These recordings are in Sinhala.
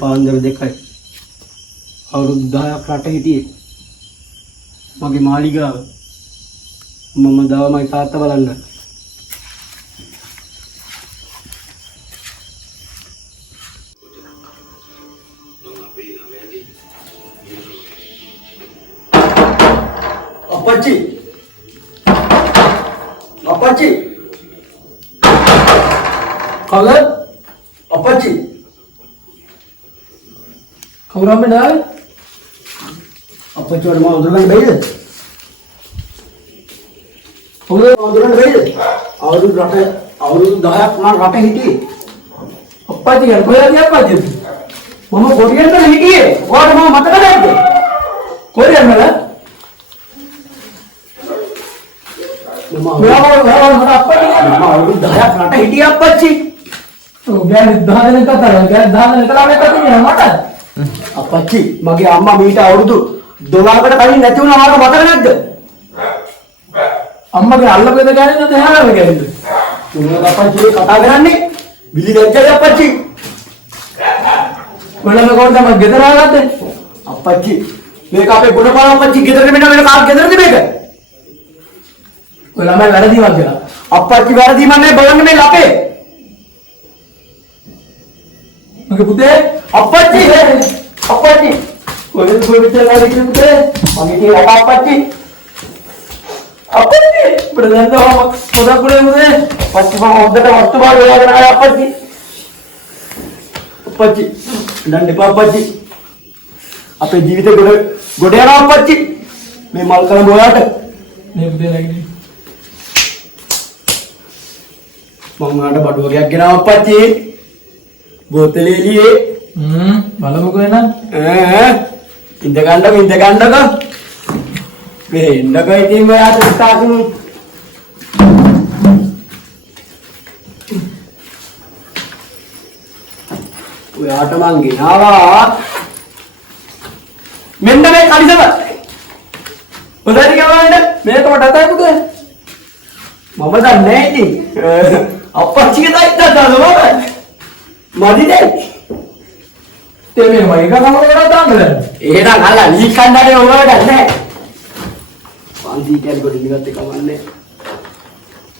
පාන්දර 2යි. අවුරුදු 10ක් රට හිටියේ. මගේ මාලිගාව. මම දවමයි තාත්තා බලන්න. Apache. Apache. Color. Apache. කවුරු හම්බෙන්ද ආවේ? Apache වල මම උදුරගන්න බැයිද? කවුරු උදුරගන්න බැයිද? අවුරුදු 10ක් මම රටේ හිටියේ. අප්පච්චි කියන කොහෙද අප්පච්චි? මම කොරියන් වල හිටියේ. ඔයාලට මම මතක නැද්ද? කොහෙද මල? මම අවුරුදු 10ක් රට හිටියේ අප්පච්චි. ඔව් ගෑනි 10 දෙනෙක් කතා කරා. ගෑනි 10 දෙනෙක් කතා කරන්නේ මට. අප්පච්චි මගේ අම්මා මීට අවුරුදු 12කට කලින් නැති වුණා මාට මතක නැද්ද? අම්මගේ අල්ලපෙද ගෑනි නැත හැරාම ගෑනිද? මොනවද අප්පච්චි මේ කතා කරන්නේ? බිලි දැක්කද අප්පච්චි? කොළඹ කොහෙන්ද මම ගෙදර ආගත්තේ? අප්පච්චි මේක අපේ ගුණපාල අප්පච්චි ගෙදරට මෙන්න වෙන කාක් ගෙදරද මේක? ඔය ළමයි වැරදිමක් කළා. අප්පච්චි වැරදිමක් නෑ බලන්න මේ ලපේ. මගේ පුතේ අප්පච්චි අප්පච්චි කොහෙද විචාරලා ඉන්නේ පුතේ? මගේ tie අප්පච්චි අප්පච්චි බඩදන්ත පොඩක් පුරේ පුතේ. අප්පච්චි මම හොද්දට වස්තු බාර හොයාගෙන ආවා අප්පච්චි. අප්පච්චි දන්න එපා අප්පච්චි. අපේ ජීවිතේ ගොඩ යනවා අප්පච්චි. මේ මල් කලඹ ඔයාට මේ පුතේ නැගිටින්. මම උනාට බඩු වගේක් ගෙනාවා අප්පච්චි. බෝතලේ එළියේ බලමුකෝ එහෙනම්. ඉඳ ගන්නකො. මේ ඉන්නකො ඉතින් ඔයාට ස්ථාතුණු. ඔයාට මං ගෙනාවා. මෙන්න මේ කලිසම. හොඳට ගවන්න. මේක මට අතයි පුතේ. මම දන්නේ නැහැ ඉතින්. අප්පච්චිගේ තාත්තා තමයි. මදිනේ. තේ මේ මයික කමකට දාන්නද? එහෙනම් අල්ලා ලී කණ්ඩායමේ ඔයාලට නැහැ. පන්ති කැල් කොට ඉඳගත් එක වන්නේ.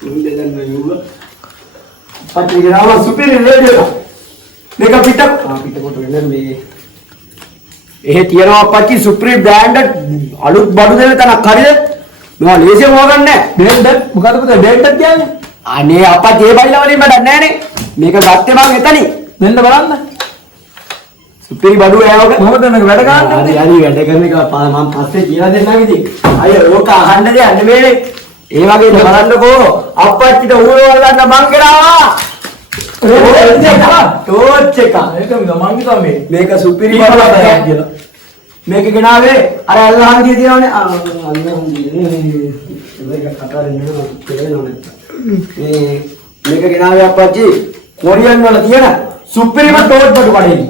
ඉන්නේ දැන් නයුව. අප්පච්චි ගෙනාවා සුපිරි රේඩියෝ. මේක පිට කොට වෙන මේ එහෙ තියනවා අප්පච්චි සුප්‍රීම් බ්‍රෑන්ඩ් අලුත් බඩු දෙන තැනක් හරිද? මම ලේසියෙන් හොගන්නේ නැහැ. බෙල්ඩ් මොකද පුතේ බෙල්ඩ් කියන්නේ? අනේ අප්පච්චි ඒ බයිලා වලින් වැඩක් නැහැ නේ. මේක ගත්තේ මං එතනින්. දෙන්න බලන්න. සුපිරි බඩු ඇයෝක. කොහොමද මේක වැඩ ගන්නද? හරි වැඩ කරන එක මම පස්සේ කියලා දෙන්නම් ඉතින්. අයියෝ ඕක අහන්න දෙයක් නෙමෙයිනේ. ඒ වගේ බලන්නකෝ අප්පච්චිට ඌරෝ වල්ලන්න මං කරාවා. ටෝච් එක. මේක මං හිතුවා මේක සුපිරි බඩුවක් කියලා. මේක ගෙනාවේ අර අල්ලහන්දිය තියෙනවනේ. අල්ලහන්දිය. මේක කතාරේ නෙමෙයි තේරෙනවනේ. මේක ගෙනාවේ අප්පච්චි කොරියන් වල තියෙන සුපිරිම ටෝච් බඩු කඩේදී.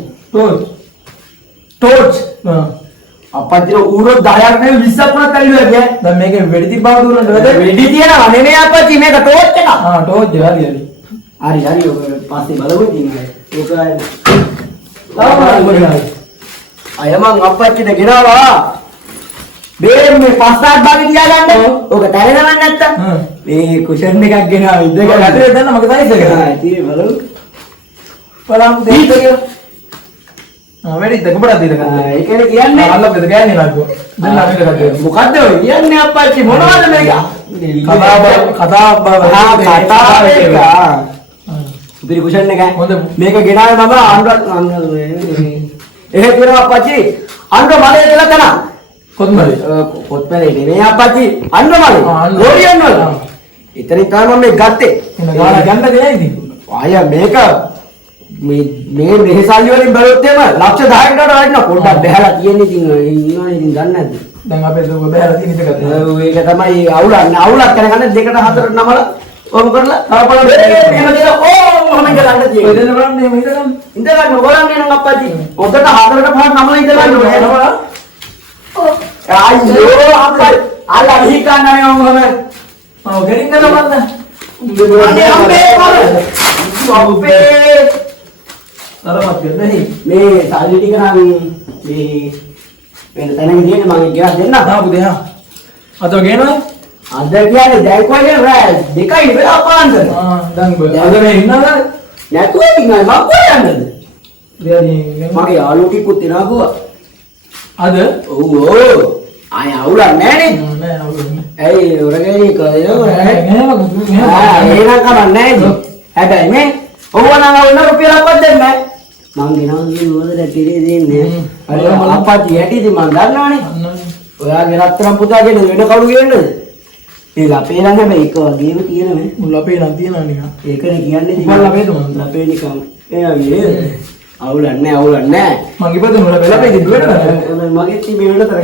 ටෝච්. අප්පච්චිට ඌරෝ 10ක් නෙවෙයි 20ක් වුණත් කලිලා ගියා. දැන් මේකේ වෙඩි තිබ්බම දුරන්න බෑ. වෙඩි තියනවා නෙමෙයි අප්පච්චි මේක ටෝච් එක. ටෝච් හරි. හරි ඔය පස්සේ බලමු ඉතින්. ඒක අය මං අප්පච්චිට ගෙනාවා. මේ පස්සක් බාගේ තියාගන්න. ඕක තැරෙනවද නැත්තම්? මේ කුෂන් එකක් ගෙනාවා ඉඳගෙන. ඇතුලේ දැන් මගේ සයිස් එක. ඉතින් බලමු. බලමු දෙන්න. වෙඩි දෙක බඩ දීලා ගන්න. ඒ කියන්නේ අල්ලපෙද ගෑනේ නක්කෝ. දෙන්න අපිට ගන්න. මොකද්ද ඔය කියන්නේ අප්පච්චි මොනවද මේක? කතා එක. සුපිරි කුෂන් එක. මේක ගෙනාවේ මම එහෙ කියනවා අප්පච්චි අන්න මලේ කියලා තන. කොත්මලේ. කොත්මලේ නෙමෙයි අප්පච්චි අන්න මලේ. ගෝරියන් වල. ඉතින් තමයි මම මේ ගත්තේ. ගාලා ගන්න දෙන්නේ ඉතින්. ආය මේක මේ මෙහෙසල්ලි වලින් බලුවොත් එම ලක්ෂ 10කට වඩා පොඩ්ඩක් බහැලා තියෙන ඉතින් ඉන්නවනේ ඉතින් දන්නේ නැද්ද? දැන් අපේ දුක බහැලා තියෙන ඉතකත්. ඒක තමයි අවුලක් කරගන්න දෙකට හතරට නමලා ඔම් කරලා තාපල එහෙම දිලා ඕම ගලන්න තියෙන්නේ. දෙන්න බලන්න එහෙම ඉඳගන්න. ඉඳගන්න ඕගොල්ලන් එනං අප්පච්චි. ඔකට හතරට පහට නමලා ඉඳගන්න ඕනේ. අයියෝ අප්පච්චි අල්ලා හිකන්නේ ඔහොම. ඔව් ගෙරින් ගන්න බලන්න. අනේ අම්බේ අපේ තරමත් කරන්නේ. මේ සල්ලි ටික නම් මේ වෙන තැනක තියෙන මම ගෙනත් දෙන්න. ආ පුතේ හා. අතෝ ගේනවා? අද කියන්නේ දැන් කොහෙද රෑ 2යි වෙලා පාන්දර. දැන් අද මේ ඉන්නවද? නැතුව ඉන්නේ මම කොහෙ යන්නද? දෙයනේ මගේ යාළුවෝ ටිකුත් එනවා ගුවා. අද ඔව් ආය අවුලක් නැහැ නේ. නෑ අවුලන්නේ. ඇයි ඔරගෙනි කයෝ නෑ එහෙනම් කමක් නැහැ නේ. හැබැයි මේ ඔව්ව නම් අවුල රුපියලක්වත් දෙන්නේ නැහැ. මං ගෙනල්ලා මොකද ටිරේ දෙන්නේ. අර අප්පච්චි යටිදී මං දන්නවනේ. ඔයාගේ රත්තරන් පුතාගෙන වෙන කවුරු කියන්නද? ඒ ලපේ නම් හැබැයි එක වගේම තියෙනනේ. මුල් අපේ නම් තියනවා නිකන්. ඒකනේ කියන්නේ උඹ ලපේද මං? ලපේ නිකන්. එයාගේ අවුලක් නැහැ. මං ඉපදුන වල වෙලපේ දිවෙන්න මගේ තී මේ වෙන තරක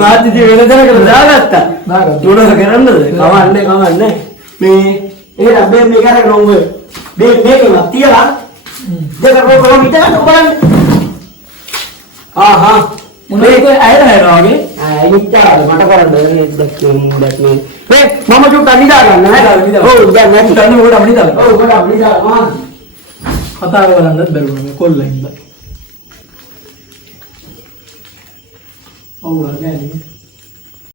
මාත් තී වෙන තරකට දාගත්තා. දුරට කරන්නද? කවන්නේ. මේ ඒ රබේ මේ කරගෙන ඔව් මේකම තියලා දෙක කොහොම හිටගන්න බලන්න. ආහා මොනවද ඇයලා නේරාගේ? ඉච්චාද මට කරන්න දැක්කේ. මේ මම චුට්ටක් නිදා ගන්න නේද? ඔව් දැන් නැත්. උඩන්න උඩ අපිට දාන්න. ඔව් කොට අපිට දාන්න. කතා කරන්නත් බැරුණා මේ කොල්ලා ඉඳලා. ඔව් නෑ නේ.